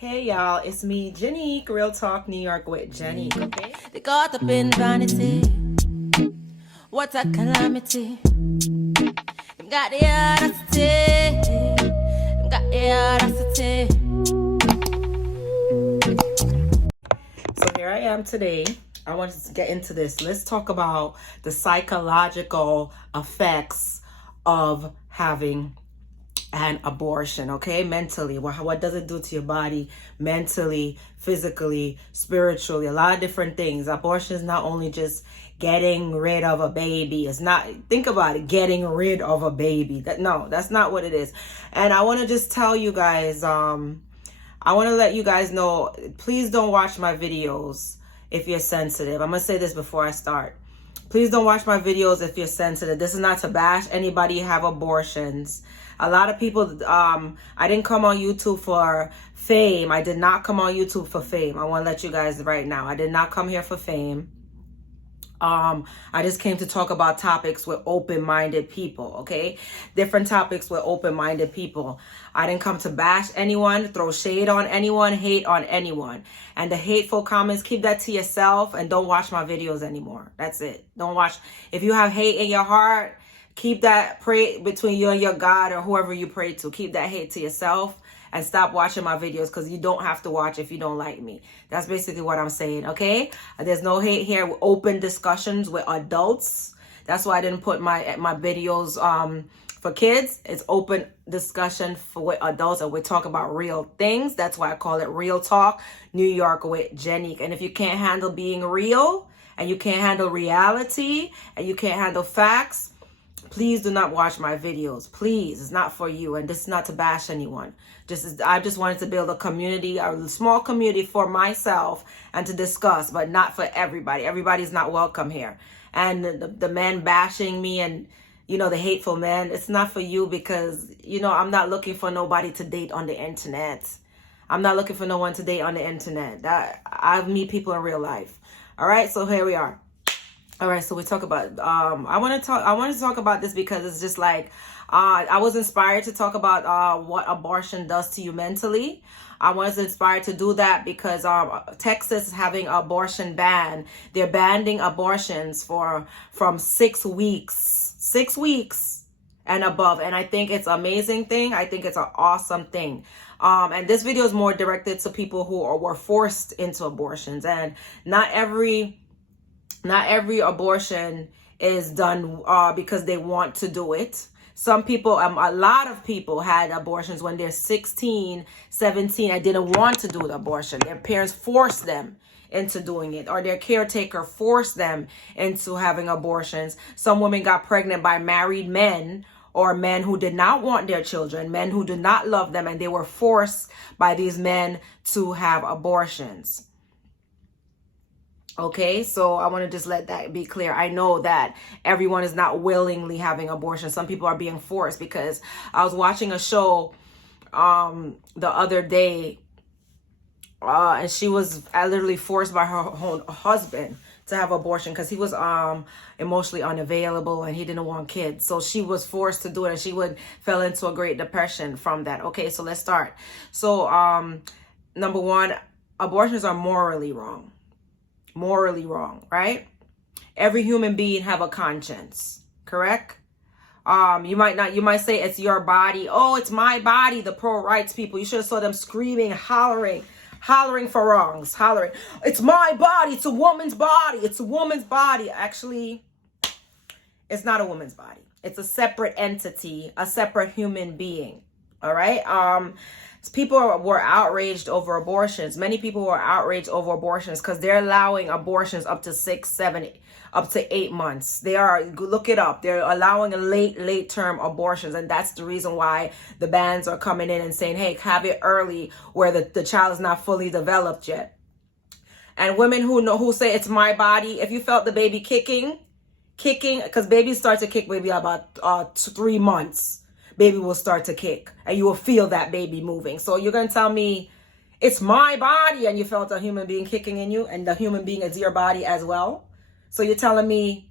Hey y'all, it's me, Janique, Real Talk New York with Janique, okay? They caught up in vanity. What a calamity. Them got the audacity. Them got the audacity. So here I am today. I wanted to get into this. Let's talk about the psychological effects of having an abortion, okay? Mentally, what does it do to your body? Mentally, physically, spiritually, a lot of different things. Abortion is not only just getting rid of a baby. It's not, think about it, getting rid of a baby. That's not what it is. And I want to just tell you guys, I want to let you guys know, please don't watch my videos if you're sensitive. I'm going to say this before I start. Please don't watch my videos if you're sensitive. This is not to bash anybody who have abortions. A lot of people, I didn't come on YouTube for fame. I did not come on YouTube for fame. I want to let you guys right now. I did not come here for fame. I just came to talk about topics with open-minded people, okay? Different topics with open-minded people. I didn't come to bash anyone, throw shade on anyone, hate on anyone. And the hateful comments, keep that to yourself and don't watch my videos anymore. That's it. Don't watch. If you have hate in your heart, keep that, pray between you and your God or whoever you pray to. Keep that hate to yourself and stop watching my videos, because you don't have to watch if you don't like me. That's basically what I'm saying, okay? There's no hate here. Open discussions with adults. That's why I didn't put my videos for kids. It's open discussion with adults, and we talk about real things. That's why I call it Real Talk New York with Janique. And if you can't handle being real, and you can't handle reality, and you can't handle facts, please do not watch my videos. Please, it's not for you. And this is not to bash anyone. I just wanted to build a community, a small community for myself and to discuss, but not for everybody. Everybody's not welcome here. And the men bashing me and, the hateful men, it's not for you, because, I'm not looking for nobody to date on the internet. I'm not looking for no one to date on the internet. I meet people in real life. All right, so here we are. All right, so we talk about, I want to talk about this because it's just like, I was inspired to talk about what abortion does to you mentally. I was inspired to do that because Texas is having an abortion ban. They're banning abortions from 6 weeks and above. And I think it's an amazing thing. I think it's an awesome thing. And this video is more directed to people who were forced into abortions. And not every abortion is done because they want to do it. Some people, a lot of people had abortions when they're 16, 17 and didn't want to do the abortion. Their parents forced them into doing it, or their caretaker forced them into having abortions. Some women got pregnant by married men, or men who did not want their children, men who did not love them, and they were forced by these men to have abortions. Okay, so I want to just let that be clear. I know that everyone is not willingly having abortion. Some people are being forced, because I was watching a show the other day, and she was literally forced by her husband to have abortion because he was emotionally unavailable and he didn't want kids. So she was forced to do it, and she fell into a great depression from that. Okay, so let's start. So number one, abortions are morally wrong, right? Every human being have a conscience, correct? You might say it's your body. Oh, it's my body. The pro-rights people, you should have saw them screaming, hollering for wrongs, hollering, it's my body, it's a woman's body, it's a woman's body. Actually, it's not a woman's body. It's a separate entity, a separate human being. All right. People were outraged over abortions. Many people were outraged over abortions because they're allowing abortions up to 6, 7, up to 8 months. They are, look it up. They're allowing a late term abortions. And that's the reason why the bans are coming in and saying, hey, have it early, where the child is not fully developed yet. And women who say it's my body, if you felt the baby kicking, because babies start to kick maybe about 3 months. Baby will start to kick and you will feel that baby moving. So you're going to tell me it's my body and you felt a human being kicking in you, and the human being is your body as well. So you're telling me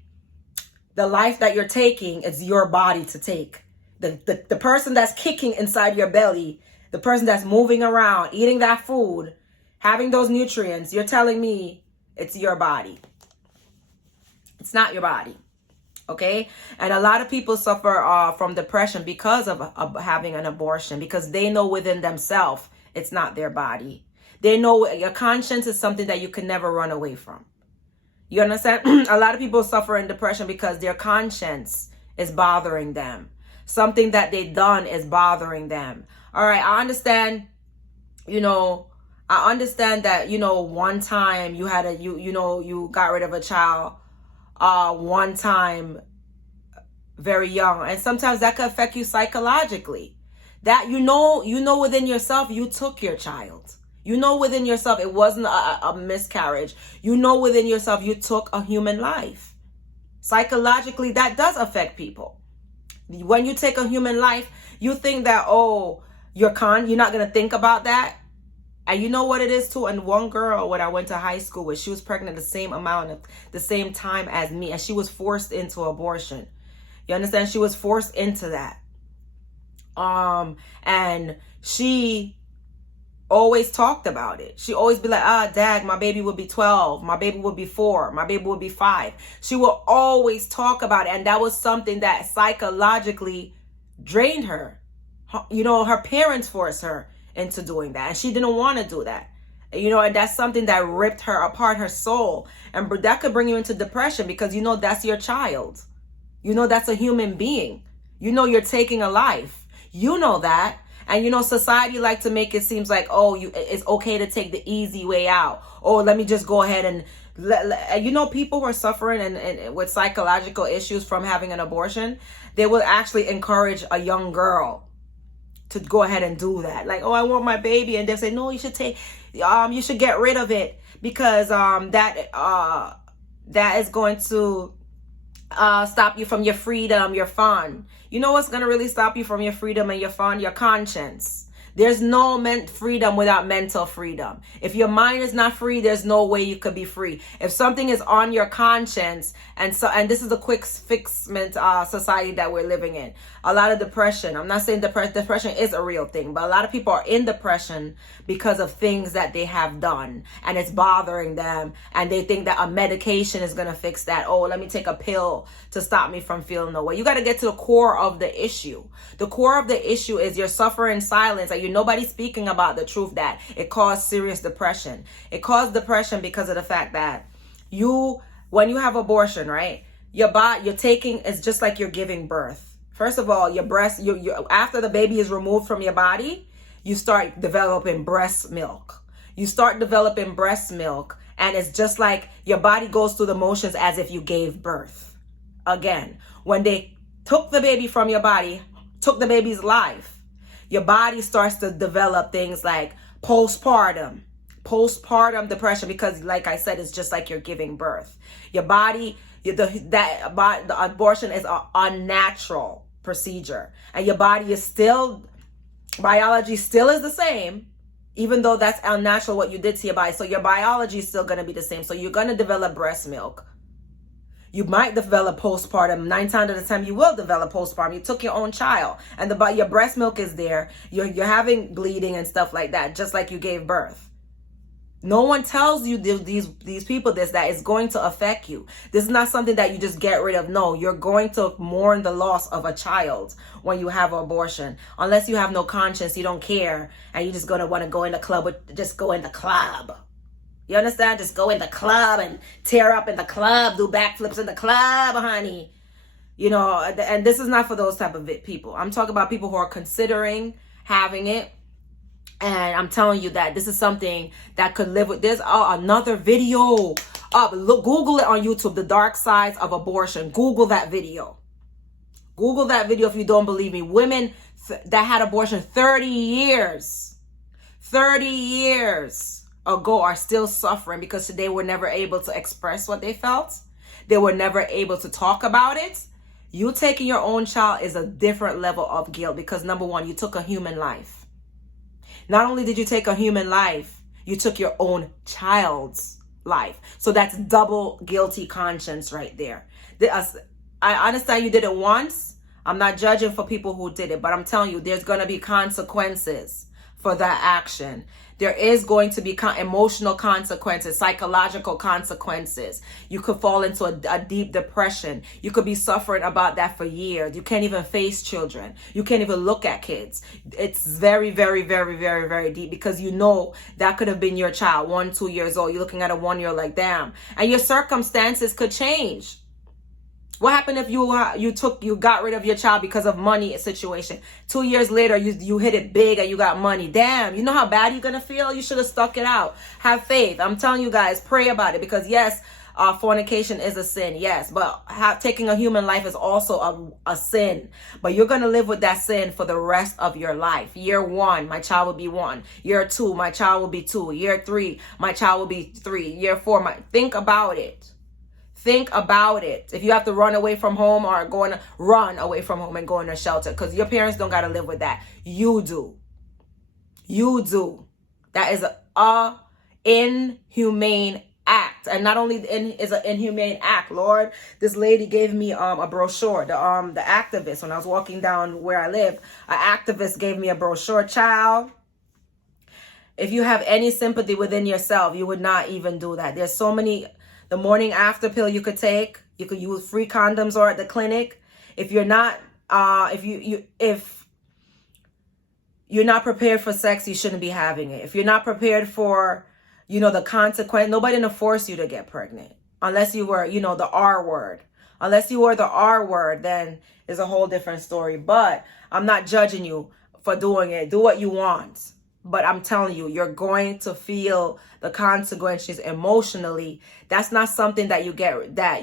the life that you're taking is your body to take. The person that's kicking inside your belly, the person that's moving around, eating that food, having those nutrients, you're telling me it's your body. It's not your body. Okay? And a lot of people suffer from depression because of having an abortion, because they know within themselves it's not their body. They know your conscience is something that you can never run away from. You understand? A lot of people suffer in depression because their conscience is bothering them. Something that they've done is bothering them. All right, I understand, I understand that, one time you had you got rid of a child one time very young. And sometimes that could affect you psychologically. That you know within yourself you took your child. You know within yourself it wasn't a miscarriage. You know within yourself you took a human life. Psychologically, that does affect people. When you take a human life, you think that, you're not going to think about that. And you know what it is too? And one girl, when I went to high school with, she was pregnant the same time as me. And she was forced into abortion. You understand? She was forced into that. And she always talked about it. She always be like, dag, my baby would be 12. My baby would be 4. My baby would be 5. She will always talk about it. And that was something that psychologically drained her. Her parents forced her into doing that. And she didn't want to do that. And that's something that ripped her apart, her soul. And that could bring you into depression because that's your child. That's a human being. You're taking a life. That. And society like to make it seems like, it's okay to take the easy way out. Let me just go ahead and people who are suffering and with psychological issues from having an abortion, they will actually encourage a young girl to go ahead and do that. Like, I want my baby, and they'll say, no, you should you should get rid of it because that is going to stop you from your freedom, your fun. You know what's going to really stop you from your freedom and your fun? Your conscience. There's no freedom without mental freedom. If your mind is not free, there's no way you could be free. If something is on your conscience, and this is a quick fixment society that we're living in. A lot of depression. I'm not saying depression is a real thing, but a lot of people are in depression because of things that they have done, and it's bothering them, and they think that a medication is going to fix that. Let me take a pill to stop me from feeling no way. You got to get to the core of the issue. The core of the issue is you're suffering in silence, and nobody's speaking about the truth that it caused serious depression. It caused depression because of the fact that when you have abortion, right? Your body, you're taking, it's just like you're giving birth. First of all, your breast, after the baby is removed from your body, you start developing breast milk. You start developing breast milk, and it's just like your body goes through the motions as if you gave birth. Again, when they took the baby from your body, took the baby's life, your body starts to develop things like postpartum depression, because like I said, it's just like you're giving birth. Your body, the abortion is an unnatural procedure, and your body is biology still is the same, even though that's unnatural what you did to your body. So your biology is still going to be the same. So you're going to develop breast milk. You might develop postpartum. 9 times out of 10, you will develop postpartum. You took your own child, and your breast milk is there. You're having bleeding and stuff like that, just like you gave birth. No one tells you these people that it's going to affect you. This is not something that you just get rid of. No, you're going to mourn the loss of a child when you have an abortion. Unless you have no conscience, you don't care, and you're just going to want to go in the club. Just go in the club. You understand? Just go in the club and tear up in the club, do backflips in the club, honey. And this is not for those type of people. I'm talking about people who are considering having it. And I'm telling you that this is something that could live with. There's another video up. Look, Google it on YouTube, The Dark Sides of Abortion. Google that video. Google that video if you don't believe me. Women that had abortion 30 years ago are still suffering because they were never able to express what they felt. They were never able to talk about it. You taking your own child is a different level of guilt because, number one, you took a human life. Not only did you take a human life, you took your own child's life. So that's double guilty conscience right there. I understand you did it once. I'm not judging for people who did it, but I'm telling you, there's going to be consequences for that action. There is going to be emotional consequences, psychological consequences. You could fall into a deep depression. You could be suffering about that for years. You can't even face children. You can't even look at kids. It's very, very, very, very, very deep, because you know that could have been your child, 1, 2 years old. You're looking at a 1-year-old like, damn. And your circumstances could change. What happened if you got rid of your child because of money situation? 2 years later, you hit it big and you got money. Damn, you know how bad you're gonna feel? You should have stuck it out. Have faith. I'm telling you guys, pray about it, because yes, fornication is a sin, yes, but taking a human life is also a sin. But you're gonna live with that sin for the rest of your life. Year 1, my child will be 1. Year 2, my child will be 2. Year 3, my child will be 3. Year 4, think about it. Think about it. If you have to run away from home, or run away from home and go in a shelter, because your parents don't got to live with that. You do. You do. That is a inhumane act. And not only is an inhumane act, Lord, this lady gave me a brochure. The activist, when I was walking down where I live, an activist gave me a brochure. Child, if you have any sympathy within yourself, you would not even do that. There's so many. The morning after pill you could take. You could use free condoms or at the clinic. If you're not, if you're not prepared for sex, you shouldn't be having it. If you're not prepared for, the consequence, nobody gonna force you to get pregnant. Unless you were, the R word. Unless you were the R word, then it's a whole different story. But I'm not judging you for doing it. Do what you want. But I'm telling you, you're going to feel the consequences emotionally. That's not something that you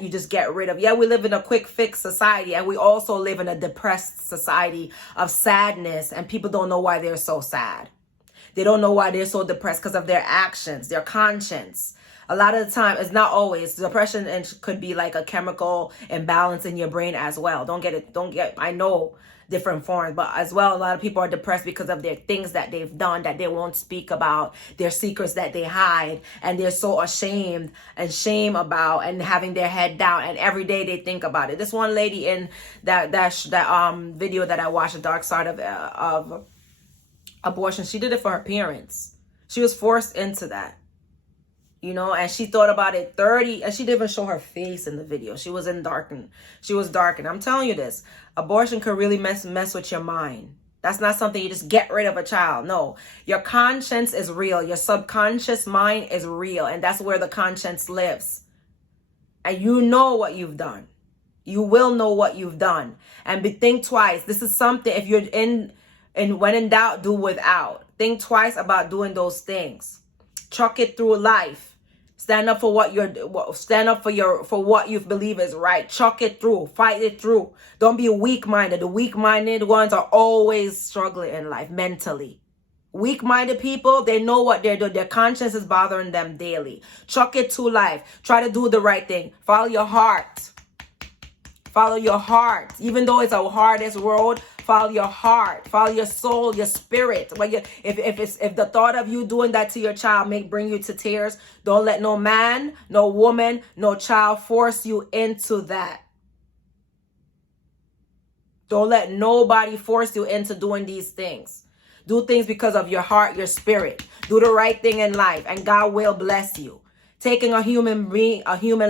just get rid of. Yeah, we live in a quick fix society, and we also live in a depressed society of sadness, and people don't know why they're so sad. They don't know why they're so depressed, because of their actions, their conscience. A lot of the time, it's not always. Depression could be like a chemical imbalance in your brain as well. I know different forms, but as well, a lot of people are depressed because of their things that they've done that they won't speak about, their secrets that they hide, and they're so ashamed and shame about, and having their head down, and every day they think about it. This one lady in that video that I watched, The Dark Side of Abortion, she did it for her parents. She was forced into that. And she thought about it 30, and she didn't even show her face in the video. She was darkened. I'm telling you this, abortion could really mess with your mind. That's not something you just get rid of a child. No, your conscience is real. Your subconscious mind is real. And that's where the conscience lives. And you know what you've done. You will know what you've done. And think twice. This is something, if you're when in doubt, do without. Think twice about doing those things. Chuck it through life. Stand up for what you believe is right. Chuck it through. Fight it through. Don't be weak-minded. The weak-minded ones are always struggling in life mentally. Weak-minded people, they know what they're doing. Their conscience is bothering them daily. Chuck it to life. Try to do the right thing. Follow your heart. Follow your heart. Even though it's a hardest road, follow your heart. Follow your soul, your spirit. If the thought of you doing that to your child bring you to tears, don't let no man, no woman, no child force you into that. Don't let nobody force you into doing these things. Do things because of your heart, your spirit. Do the right thing in life, and God will bless you. Taking a human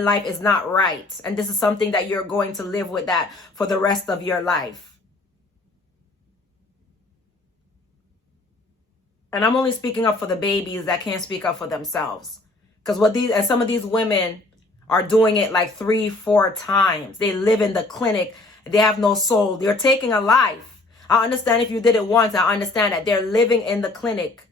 life is not right. And this is something that you're going to live with that for the rest of your life. And I'm only speaking up for the babies that can't speak up for themselves. Because some of these women are doing it like 3-4 times. They live in the clinic. They have no soul. They're taking a life. I understand if you did it once. I understand that they're living in the clinic.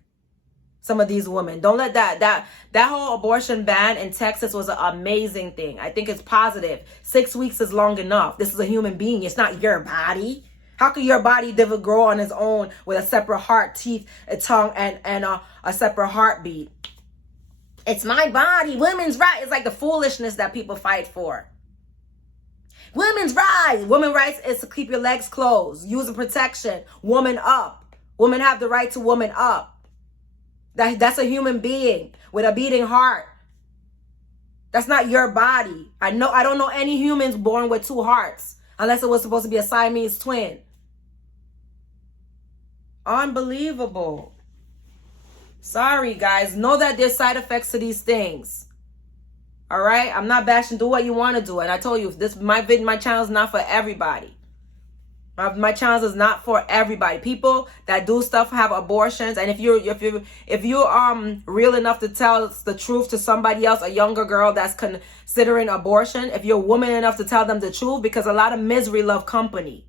Some of these women. Don't let that whole abortion ban in Texas was an amazing thing. I think it's positive. 6 weeks is long enough. This is a human being. It's not your body. How could your body grow on its own with a separate heart, teeth, a tongue, and a separate heartbeat? It's my body. Women's rights. It's like the foolishness that people fight for. Women's rights. Women's rights is to keep your legs closed. Use a protection. Woman up. Women have the right to woman up. That's a human being with a beating heart. That's not your body. I don't know any humans born with 2 hearts, unless it was supposed to be a Siamese twin. Unbelievable. Sorry, guys. Know that there's side effects to these things. All right? I'm not bashing. Do what you want to do. And I told you, my channel is not for everybody. My channel is not for everybody. People that do stuff have abortions, and if you're real enough to tell the truth to somebody else, a younger girl that's considering abortion, if you're woman enough to tell them the truth, because a lot of misery love company.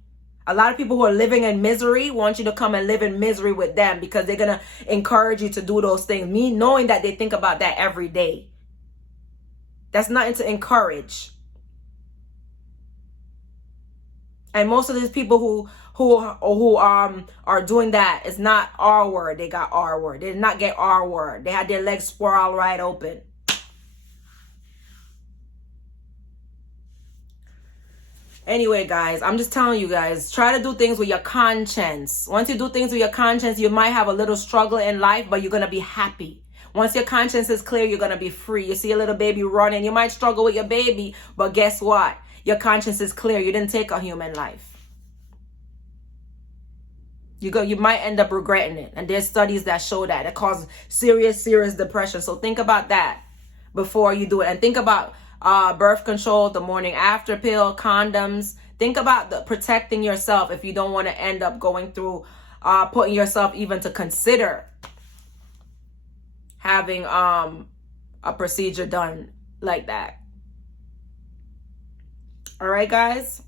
A lot of people who are living in misery want you to come and live in misery with them because they're gonna encourage you to do those things. Me knowing that they think about that every day. That's nothing to encourage. And most of these people who are doing that, it's not R word. They got R word. They did not get R word. They had their legs sprawled right open. Anyway, guys, I'm just telling you guys, try to do things with your conscience. Once you do things with your conscience, you might have a little struggle in life, but you're going to be happy. Once your conscience is clear, you're going to be free. You see a little baby running, you might struggle with your baby, but guess what? Your conscience is clear. You didn't take a human life. You might end up regretting it. And there's studies that show that. It causes serious depression. So think about that before you do it. And think about birth control, the morning after pill, condoms. Think about protecting yourself if you don't want to end up going through, putting yourself even to consider having a procedure done like that. All right, guys.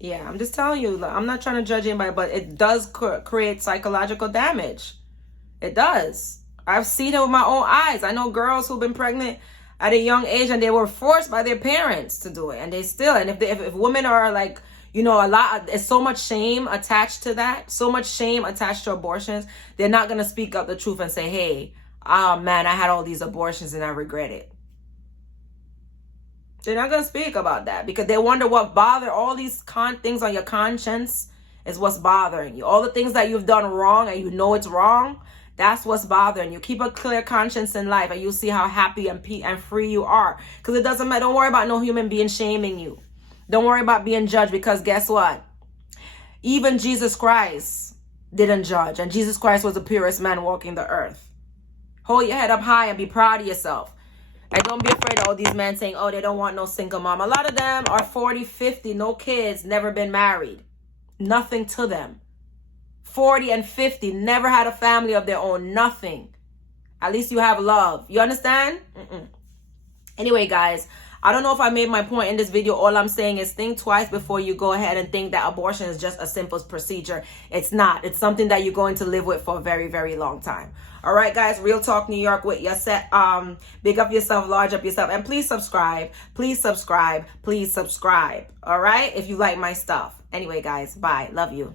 Yeah, I'm just telling you. I'm not trying to judge anybody, but it does create psychological damage. It does. I've seen it with my own eyes. I know girls who've been pregnant at a young age and they were forced by their parents to do it, and they still. And if women are like, you know, there's so much shame attached to that, so much shame attached to abortions. They're not gonna speak up the truth and say, "Hey, man, I had all these abortions and I regret it." They're not going to speak about that because they wonder what bothered all these things on your conscience is what's bothering you. All the things that you've done wrong and you know it's wrong, that's what's bothering you. Keep a clear conscience in life and you'll see how happy and free you are. Because it doesn't matter. Don't worry about no human being shaming you. Don't worry about being judged because guess what? Even Jesus Christ didn't judge. And Jesus Christ was the purest man walking the earth. Hold your head up high and be proud of yourself. And don't be afraid of all these men saying, oh, they don't want no single mom. A lot of them are 40, 50, no kids, never been married. Nothing to them. 40 and 50, never had a family of their own. Nothing. At least you have love. You understand? Anyway, guys, I don't know if I made my point in this video. All I'm saying is think twice before you go ahead and think that abortion is just a simple procedure. It's not. It's something that you're going to live with for a very, very long time. All right, guys, Real Talk New York with your set. Big up yourself, large up yourself, and please subscribe. Please subscribe. Please subscribe. All right, if you like my stuff. Anyway, guys, bye. Love you.